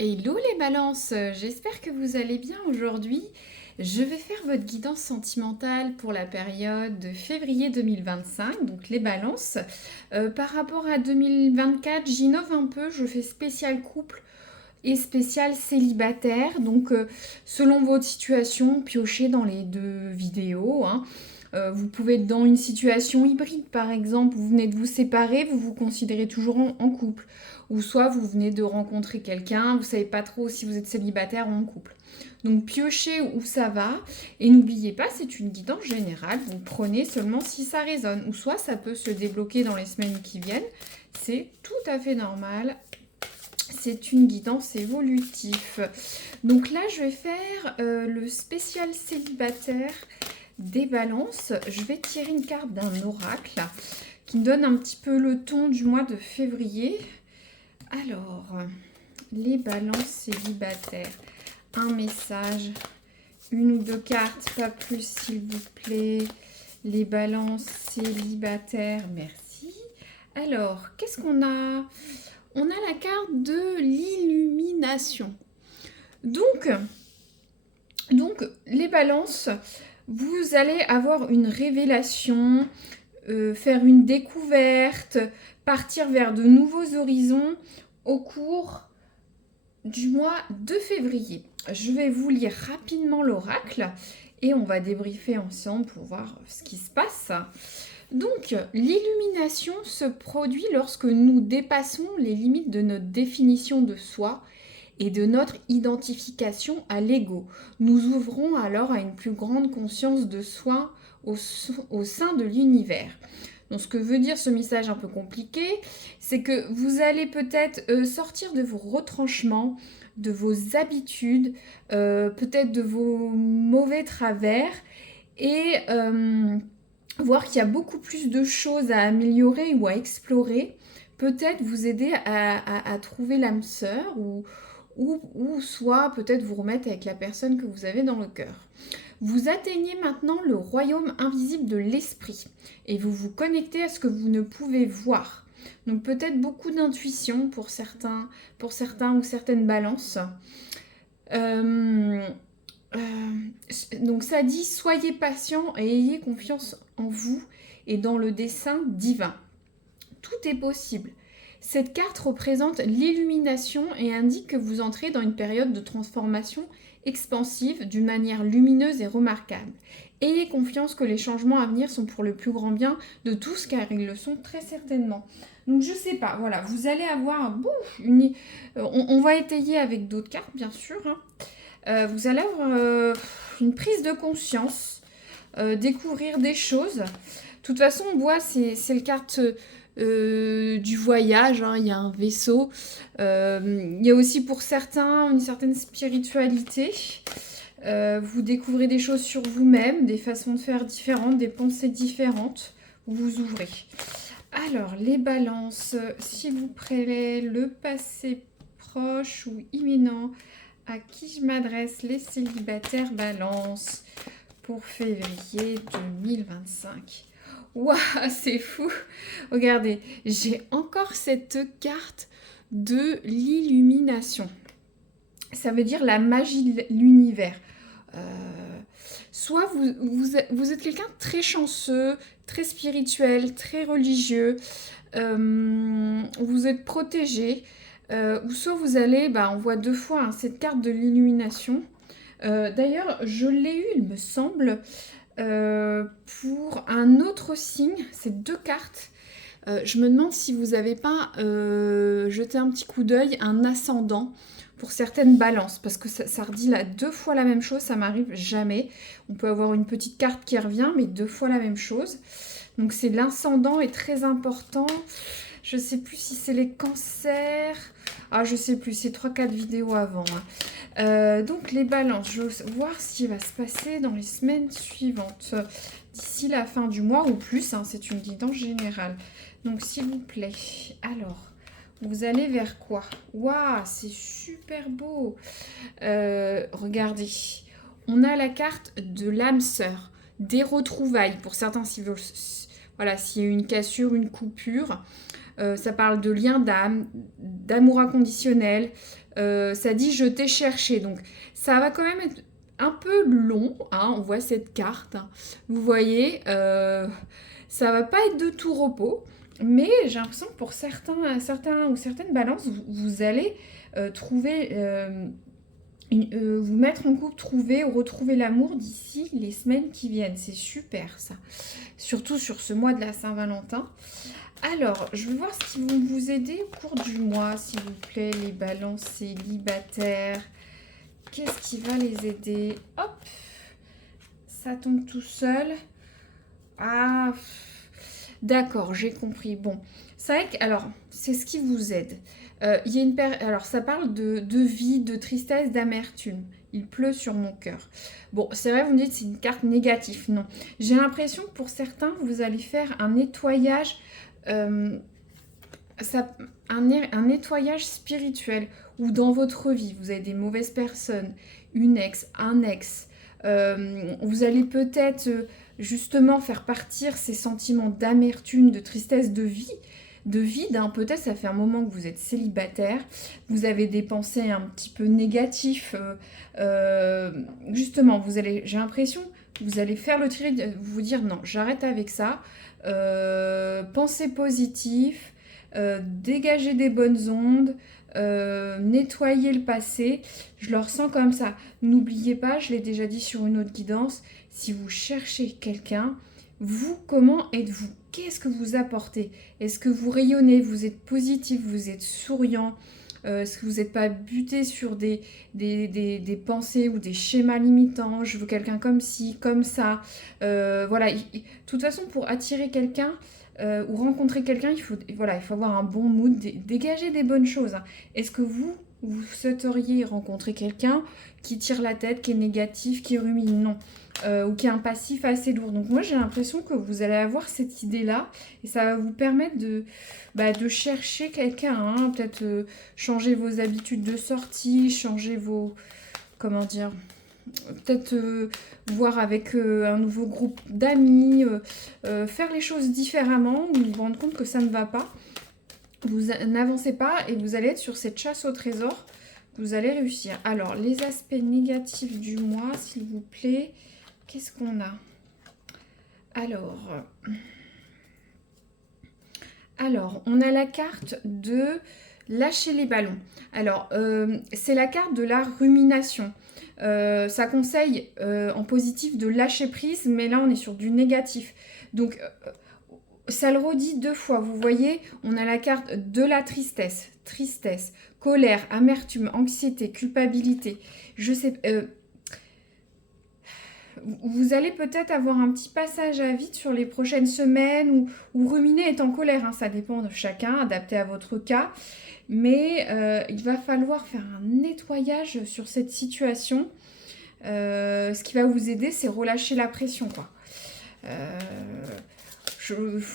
Hello les balances, j'espère que vous allez bien aujourd'hui. Je vais faire votre guidance sentimentale pour la période de février 2025, donc les balances. Par rapport à 2024, j'innove un peu, je fais spécial couple et spécial célibataire. Donc selon votre situation, piochez dans les deux vidéos, hein. Vous pouvez être dans une situation hybride, par exemple, vous venez de vous séparer, vous vous considérez toujours en couple. Ou soit vous venez de rencontrer quelqu'un, vous ne savez pas trop si vous êtes célibataire ou en couple. Donc piochez où ça va. Et n'oubliez pas, c'est une guidance générale. Vous prenez seulement si ça résonne. Ou soit ça peut se débloquer dans les semaines qui viennent. C'est tout à fait normal. C'est une guidance évolutive. Donc là, je vais faire le spécial célibataire des balances. Je vais tirer une carte d'un oracle qui me donne un petit peu le ton du mois de février. Alors, les balances célibataires. Un message, une ou deux cartes, pas plus s'il vous plaît. Les balances célibataires, merci. Alors, qu'est-ce qu'on a? On a la carte de l'illumination. Donc, les balances, vous allez avoir une révélation, faire une découverte, partir vers de nouveaux horizons au cours du mois de février. Je vais vous lire rapidement l'oracle et on va débriefer ensemble pour voir ce qui se passe. Donc, l'illumination se produit lorsque nous dépassons les limites de notre définition de soi et de notre identification à l'ego. Nous ouvrons alors à une plus grande conscience de soi au sein de l'univers. Donc ce que veut dire ce message un peu compliqué, c'est que vous allez peut-être sortir de vos retranchements, de vos habitudes, peut-être de vos mauvais travers et voir qu'il y a beaucoup plus de choses à améliorer ou à explorer. Peut-être vous aider à trouver l'âme sœur ou soit peut-être vous remettre avec la personne que vous avez dans le cœur. Vous atteignez maintenant le royaume invisible de l'esprit et vous vous connectez à ce que vous ne pouvez voir. Donc peut-être beaucoup d'intuition pour certains ou certaines balances. Euh, donc ça dit soyez patient et ayez confiance en vous et dans le dessein divin. Tout est possible. Cette carte représente l'illumination et indique que vous entrez dans une période de transformation expansive d'une manière lumineuse et remarquable. Ayez confiance que les changements à venir sont pour le plus grand bien de tous car ils le sont très certainement. Donc je sais pas, voilà, vous allez avoir on va étayer avec d'autres cartes bien sûr, hein. Vous allez avoir une prise de conscience, découvrir des choses. De toute façon, on voit, c'est le carte du voyage, hein, il y a un vaisseau. Il y a aussi pour certains une certaine spiritualité. Vous découvrez des choses sur vous-même, des façons de faire différentes, des pensées différentes. Vous vous ouvrez. Alors, les balances, s'il vous plaît, le passé proche ou imminent, à qui je m'adresse, les célibataires balance pour février 2025. Waouh, c'est fou. Regardez, j'ai encore cette carte de l'illumination. Ça veut dire la magie de l'univers. Soit vous êtes quelqu'un de très chanceux, très spirituel, très religieux, vous êtes protégé, ou soit vous allez, on voit deux fois hein, cette carte de l'illumination. D'ailleurs, je l'ai eu, il me semble, pour un autre signe, c'est deux cartes. Je me demande si vous n'avez pas jeté un petit coup d'œil, un ascendant pour certaines balances, parce que ça redit là deux fois la même chose, ça m'arrive jamais. On peut avoir une petite carte qui revient, mais deux fois la même chose. Donc c'est l'ascendant est très important. Je sais plus si c'est les cancers. Ah, je sais plus, c'est 3-4 vidéos avant, hein. Donc les balances, je veux voir ce qui va se passer dans les semaines suivantes. D'ici la fin du mois ou plus, hein, c'est une guidance générale. Donc s'il vous plaît, alors, vous allez vers quoi? Waouh, c'est super beau. Regardez, on a la carte de l'âme sœur, des retrouvailles. Pour certains, voilà, s'il y a une cassure, une coupure, ça parle de lien d'âme, d'amour inconditionnel, Ça dit je t'ai cherché. Donc ça va quand même être un peu long, hein, on voit cette carte, hein. Vous voyez, ça va pas être de tout repos, mais j'ai l'impression que pour certains ou certaines balances, vous allez trouver, vous mettre en couple, trouver ou retrouver l'amour d'ici les semaines qui viennent. C'est super ça, surtout sur ce mois de la Saint-Valentin. Alors, je vais voir ce qui vont vous aider au cours du mois, s'il vous plaît, les balances célibataires. Qu'est-ce qui va les aider? Hop, ça tombe tout seul. Ah, d'accord, j'ai compris. Bon, c'est vrai que, alors, c'est ce qui vous aide. Il y a alors, ça parle de vide, de tristesse, d'amertume. Il pleut sur mon cœur. Bon, c'est vrai, vous me dites c'est une carte négative. Non, j'ai l'impression que pour certains, vous allez faire un nettoyage, euh, un nettoyage spirituel, ou dans votre vie, vous avez des mauvaises personnes, une ex, un ex. Vous allez peut-être justement faire partir ces sentiments d'amertume, de tristesse, de vide, hein. Peut-être ça fait un moment que vous êtes célibataire, vous avez des pensées un petit peu négatives. Justement, j'ai l'impression que vous allez faire le tri, vous dire non, j'arrête avec ça. Pensée positive, dégager des bonnes ondes, nettoyer le passé. Je le ressens comme ça. N'oubliez pas, je l'ai déjà dit sur une autre guidance, si vous cherchez quelqu'un, vous, comment êtes-vous? Qu'est-ce que vous apportez? Est-ce que vous rayonnez? Vous êtes positif? Vous êtes souriant? Est-ce que vous n'êtes pas buté sur des pensées ou des schémas limitants? Je veux quelqu'un comme ci, comme ça. Voilà. De toute façon, pour attirer quelqu'un ou rencontrer quelqu'un, il faut avoir un bon mood, dégager des bonnes choses, hein. Est-ce que vous souhaiteriez rencontrer quelqu'un qui tire la tête, qui est négatif, qui rumine? Non. Ou qui a un passif assez lourd. Donc moi j'ai l'impression que vous allez avoir cette idée-là et ça va vous permettre de chercher quelqu'un, hein. Peut-être changer vos habitudes de sortie, changer vos... Comment dire? Peut-être voir avec un nouveau groupe d'amis, faire les choses différemment, ou vous rendre compte que ça ne va pas. Vous n'avancez pas et vous allez être sur cette chasse au trésor. Vous allez réussir. Alors, les aspects négatifs du mois, s'il vous plaît. Qu'est-ce qu'on a? Alors, on a la carte de lâcher les ballons. Alors, c'est la carte de la rumination. Ça conseille en positif de lâcher prise, mais là, on est sur du négatif. Donc, ça le redit deux fois. Vous voyez, on a la carte de la tristesse. Tristesse, colère, amertume, anxiété, culpabilité. Je sais... vous allez peut-être avoir un petit passage à vide sur les prochaines semaines ou ruminer est en colère, hein, ça dépend de chacun, adapté à votre cas. Mais il va falloir faire un nettoyage sur cette situation. Ce qui va vous aider, c'est relâcher la pression, quoi.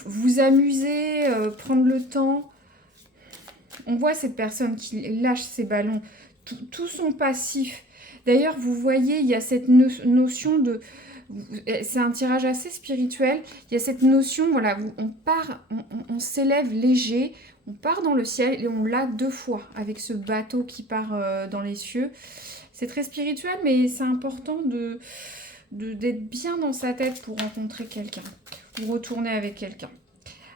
Vous amuser, prendre le temps. On voit cette personne qui lâche ses ballons, tout son passif. D'ailleurs, vous voyez, il y a cette notion de... C'est un tirage assez spirituel. Il y a cette notion, voilà, on s'élève léger, on part dans le ciel et on l'a deux fois avec ce bateau qui part dans les cieux. C'est très spirituel, mais c'est important d'être bien dans sa tête pour rencontrer quelqu'un ou retourner avec quelqu'un.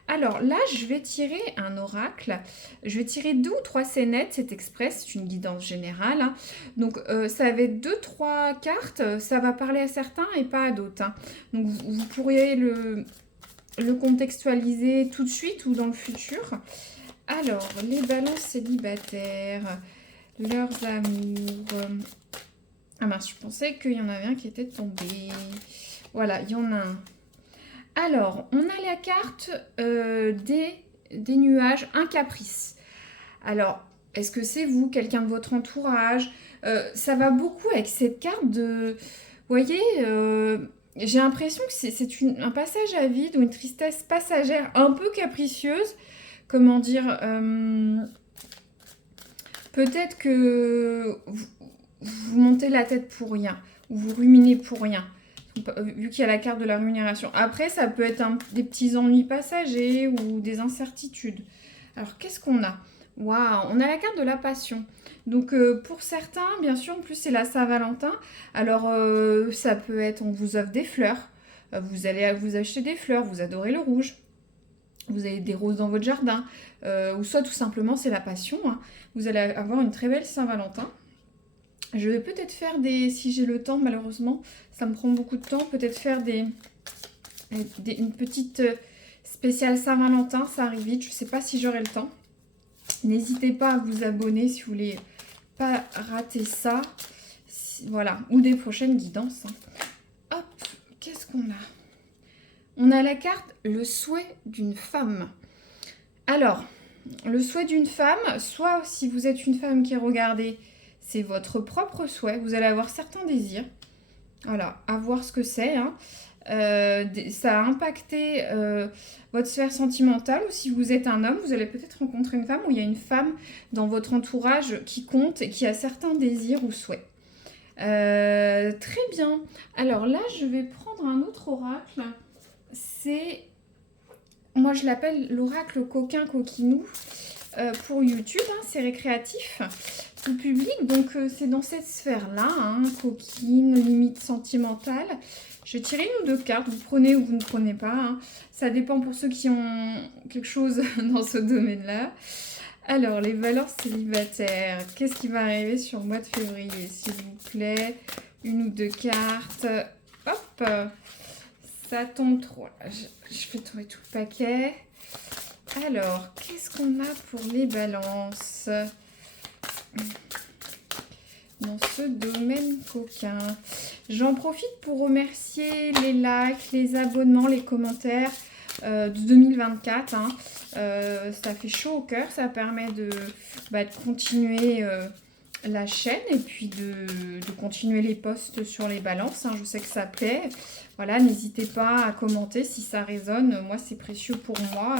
Alors là, je vais tirer un oracle. Je vais tirer 2 ou 3 scénettes, c'est exprès, c'est une guidance générale, hein. Donc ça va être 2-3 cartes, ça va parler à certains et pas à d'autres, hein. Donc vous pourriez le contextualiser tout de suite ou dans le futur. Alors, les balances célibataires, leurs amours... Ah mince, je pensais qu'il y en avait un qui était tombé. Voilà, il y en a un. Alors, on a la carte des nuages, un caprice. Alors, est-ce que c'est vous, quelqu'un de votre entourage? Ça va beaucoup avec cette carte de... Vous voyez, j'ai l'impression que c'est un passage à vide ou une tristesse passagère un peu capricieuse. Comment dire, peut-être que vous montez la tête pour rien ou vous ruminez pour rien. Vu qu'il y a la carte de la rémunération. Après, ça peut être des petits ennuis passagers ou des incertitudes. Alors, qu'est-ce qu'on a? Waouh, on a la carte de la passion. Donc pour certains, bien sûr, en plus c'est la Saint-Valentin. Alors ça peut être, on vous offre des fleurs. Vous allez vous acheter des fleurs, vous adorez le rouge. Vous avez des roses dans votre jardin. Ou soit tout simplement c'est la passion, hein. Vous allez avoir une très belle Saint-Valentin. Je vais peut-être faire des, si j'ai le temps malheureusement, ça me prend beaucoup de temps, peut-être faire une petite spéciale Saint-Valentin, ça arrive vite, je ne sais pas si j'aurai le temps. N'hésitez pas à vous abonner si vous voulez pas rater ça. Voilà, ou des prochaines guidances, hein. Hop, qu'est-ce qu'on a? On a la carte le souhait d'une femme. Alors, le souhait d'une femme, soit si vous êtes une femme qui est regardée, c'est votre propre souhait. Vous allez avoir certains désirs. Voilà, à voir ce que c'est, hein. Ça a impacté votre sphère sentimentale, ou si vous êtes un homme, vous allez peut-être rencontrer une femme, ou il y a une femme dans votre entourage qui compte et qui a certains désirs ou souhaits. Très bien. Alors là, je vais prendre un autre oracle. Moi je l'appelle l'oracle coquin coquinou pour YouTube, hein, c'est récréatif, tout public, donc c'est dans cette sphère-là, hein, coquine, limite sentimentale. Je vais tirer une ou deux cartes, vous prenez ou vous ne prenez pas, hein. Ça dépend pour ceux qui ont quelque chose dans ce domaine-là. Alors, les valeurs célibataires, qu'est-ce qui va arriver sur le mois de février, s'il vous plaît? Une ou deux cartes, hop, ça tombe trop. Je vais tomber tout le paquet. Alors, qu'est-ce qu'on a pour les balances dans ce domaine coquin? J'en profite pour remercier les likes, les abonnements, les commentaires de 2024. Hein. Ça fait chaud au cœur, ça permet de continuer la chaîne et puis de continuer les posts sur les balances. Hein. Je sais que ça plaît. Voilà, n'hésitez pas à commenter si ça résonne. Moi, c'est précieux pour moi.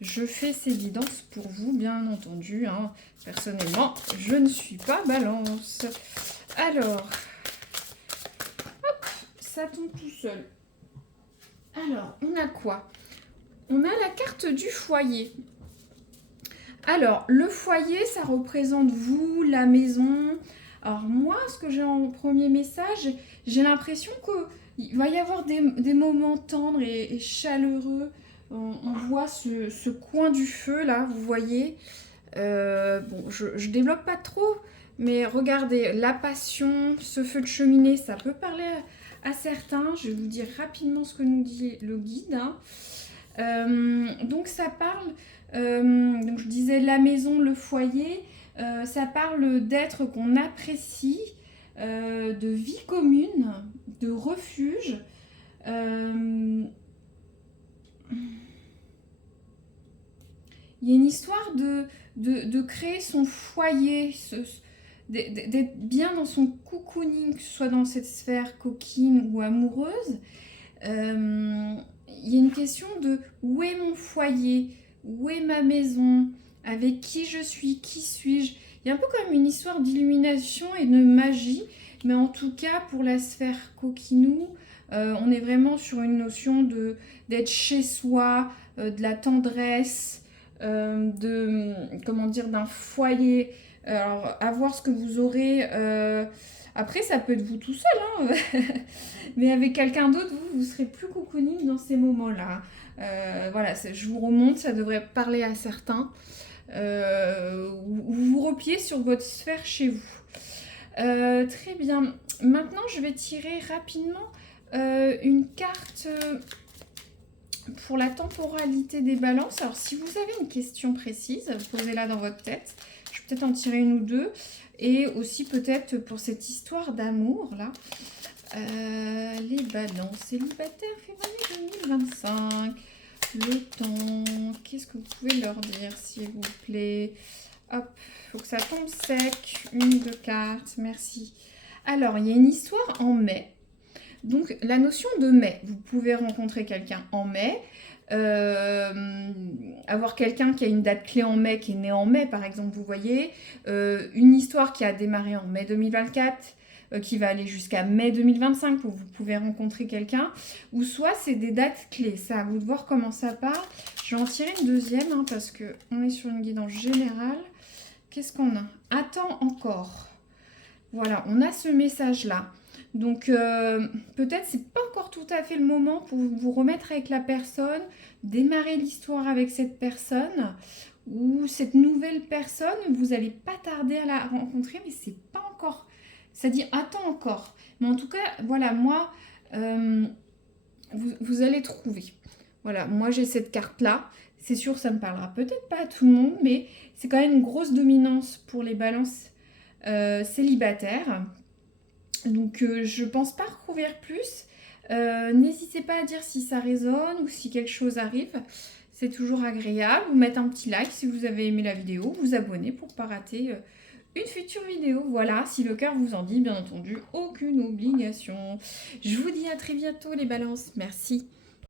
Je fais ces guidances pour vous, bien entendu. Hein. Personnellement, je ne suis pas balance. Alors, hop, ça tombe tout seul. Alors, on a quoi? On a la carte du foyer. Alors, le foyer, ça représente vous, la maison. Alors, moi, ce que j'ai en premier message, j'ai l'impression qu'il va y avoir des moments tendres et chaleureux. On voit ce coin du feu, là, vous voyez. Bon, je développe pas trop, mais regardez, la passion, ce feu de cheminée, ça peut parler à certains. Je vais vous dire rapidement ce que nous dit le guide, hein. Donc ça parle, donc je disais la maison, le foyer, ça parle d'êtres qu'on apprécie, de vie commune, de refuge. Il y a une histoire de créer son foyer, d'être bien dans son cocooning, que ce soit dans cette sphère coquine ou amoureuse. Il y a une question de où est mon foyer, où est ma maison, avec qui je suis, qui suis-je. Il y a un peu comme une histoire d'illumination et de magie, mais en tout cas pour la sphère coquinou, on est vraiment sur une notion d'être chez soi, de la tendresse, d'un foyer. Alors, à voir ce que vous aurez. Après, ça peut être vous tout seul, hein. Mais avec quelqu'un d'autre, vous serez plus cocooning dans ces moments-là. Voilà, je vous remonte, ça devrait parler à certains. Vous repliez sur votre sphère chez vous. Très bien. Maintenant, je vais tirer rapidement une carte pour la temporalité des balances. Alors, si vous avez une question précise, posez-la dans votre tête. Je vais peut-être en tirer une ou deux. Et aussi peut-être pour cette histoire d'amour, là. Les balances célibataires, février 2025. Le temps. Qu'est-ce que vous pouvez leur dire, s'il vous plaît? Hop, il faut que ça tombe sec. Une ou deux cartes, merci. Alors, il y a une histoire en mai. Donc, la notion de mai. Vous pouvez rencontrer quelqu'un en mai. Avoir quelqu'un qui a une date clé en mai, qui est né en mai, par exemple, vous voyez. Une histoire qui a démarré en mai 2024, qui va aller jusqu'à mai 2025, où vous pouvez rencontrer quelqu'un. Ou soit, c'est des dates clés. C'est à vous de voir comment ça part. Je Je vais en tirer une deuxième hein, parce qu'on est sur une guidance générale. Qu'est-ce qu'on a? Attends encore. Voilà, on a ce message-là. Donc, peut-être c'est pas encore tout à fait le moment pour vous remettre avec la personne, démarrer l'histoire avec cette personne ou cette nouvelle personne. Vous n'allez pas tarder à la rencontrer, mais c'est pas encore. Ça dit attends encore. Mais en tout cas, voilà, moi, vous allez trouver. Voilà, moi j'ai cette carte-là. C'est sûr, ça ne me parlera peut-être pas à tout le monde, mais c'est quand même une grosse dominance pour les balances célibataires. Donc je pense pas recouvrir plus. N'hésitez pas à dire si ça résonne ou si quelque chose arrive. C'est toujours agréable. Vous mettez un petit like si vous avez aimé la vidéo. Vous abonner pour ne pas rater une future vidéo. Voilà, si le cœur vous en dit, bien entendu, aucune obligation. Je vous dis à très bientôt les balances. Merci.